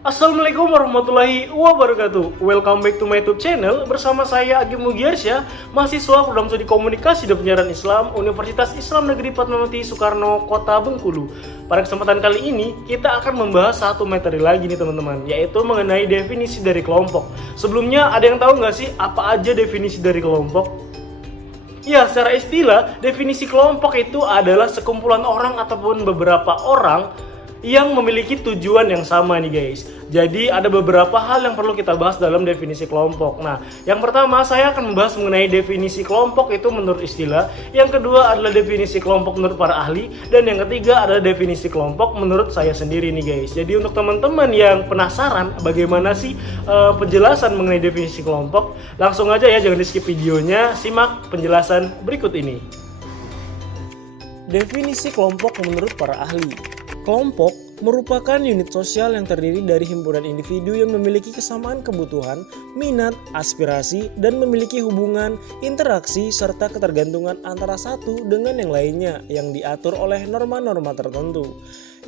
Assalamualaikum warahmatullahi wabarakatuh. Welcome back to my YouTube channel. Bersama saya Agim Mugiarsya, mahasiswa program studi komunikasi dan penyiaran Islam Universitas Islam Negeri Fatmawati Soekarno, Kota Bengkulu. Pada kesempatan kali ini kita akan membahas satu materi lagi nih teman-teman, yaitu mengenai definisi dari kelompok. Sebelumnya ada yang tahu nggak sih apa aja definisi dari kelompok? Ya, secara istilah, definisi kelompok itu adalah sekumpulan orang ataupun beberapa orang yang memiliki tujuan yang sama nih guys. Jadi ada beberapa hal yang perlu kita bahas dalam definisi kelompok. Nah, yang pertama saya akan membahas mengenai definisi kelompok itu menurut istilah. Yang kedua adalah definisi kelompok menurut para ahli. Dan yang ketiga adalah definisi kelompok menurut saya sendiri nih guys. Jadi untuk teman-teman yang penasaran bagaimana sih penjelasan mengenai definisi kelompok, langsung aja ya, jangan di skip videonya, simak penjelasan berikut ini. Definisi kelompok menurut para ahli. Kelompok merupakan unit sosial yang terdiri dari himpunan individu yang memiliki kesamaan kebutuhan, minat, aspirasi, dan memiliki hubungan, interaksi, serta ketergantungan antara satu dengan yang lainnya yang diatur oleh norma-norma tertentu.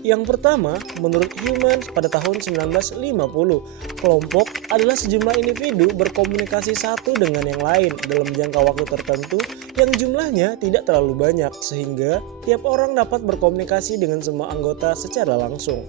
Yang pertama, menurut Humans pada tahun 1950, kelompok adalah sejumlah individu berkomunikasi satu dengan yang lain dalam jangka waktu tertentu yang jumlahnya tidak terlalu banyak sehingga tiap orang dapat berkomunikasi dengan semua anggota secara langsung.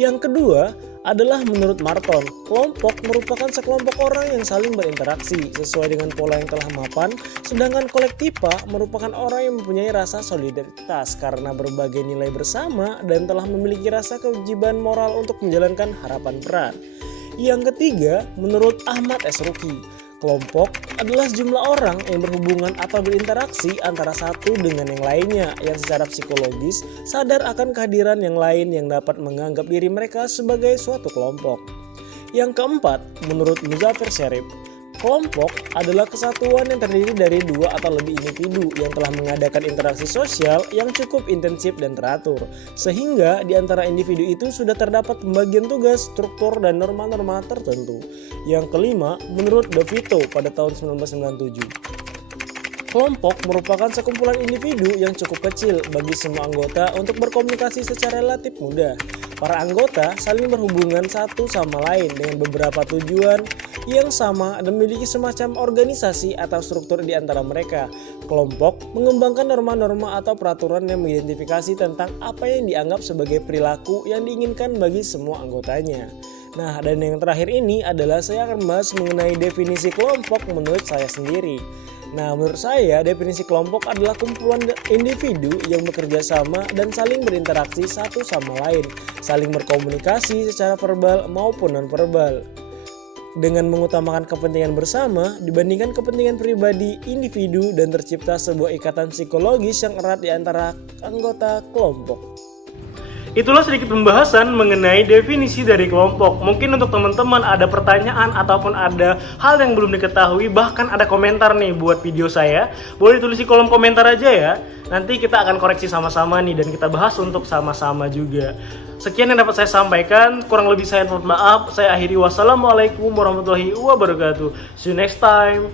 Yang kedua adalah menurut Marton, kelompok merupakan sekelompok orang yang saling berinteraksi sesuai dengan pola yang telah mapan, sedangkan kolektipa merupakan orang yang mempunyai rasa solidaritas karena berbagai nilai bersama dan telah memiliki rasa kewajiban moral untuk menjalankan harapan peran. Yang ketiga, menurut Ahmad S. Ruki, kelompok adalah sejumlah orang yang berhubungan atau berinteraksi antara satu dengan yang lainnya yang secara psikologis sadar akan kehadiran yang lain yang dapat menganggap diri mereka sebagai suatu kelompok. Yang keempat, menurut Muzaffar Syarif, kelompok adalah kesatuan yang terdiri dari dua atau lebih individu yang telah mengadakan interaksi sosial yang cukup intensif dan teratur, sehingga di antara individu itu sudah terdapat pembagian tugas, struktur, dan norma-norma tertentu. Yang kelima, menurut De Vito pada tahun 1997, kelompok merupakan sekumpulan individu yang cukup kecil bagi semua anggota untuk berkomunikasi secara relatif mudah. Para anggota saling berhubungan satu sama lain dengan beberapa tujuan yang sama dan memiliki semacam organisasi atau struktur di antara mereka. Kelompok mengembangkan norma-norma atau peraturan yang mengidentifikasi tentang apa yang dianggap sebagai perilaku yang diinginkan bagi semua anggotanya. Nah, dan yang terakhir ini adalah saya akan membahas mengenai definisi kelompok menurut saya sendiri. Nah, menurut saya definisi kelompok adalah kumpulan individu yang bekerja sama dan saling berinteraksi satu sama lain, saling berkomunikasi secara verbal maupun non-verbal, dengan mengutamakan kepentingan bersama dibandingkan kepentingan pribadi individu dan tercipta sebuah ikatan psikologis yang erat di antara anggota kelompok. Itulah sedikit pembahasan mengenai definisi dari kelompok. Mungkin untuk teman-teman ada pertanyaan ataupun ada hal yang belum diketahui, bahkan ada komentar nih buat video saya, boleh tulis di kolom komentar aja ya. Nanti kita akan koreksi sama-sama nih dan kita bahas untuk sama-sama juga. Sekian yang dapat saya sampaikan, kurang lebih saya mohon maaf. Saya akhiri, wassalamualaikum warahmatullahi wabarakatuh. See you next time.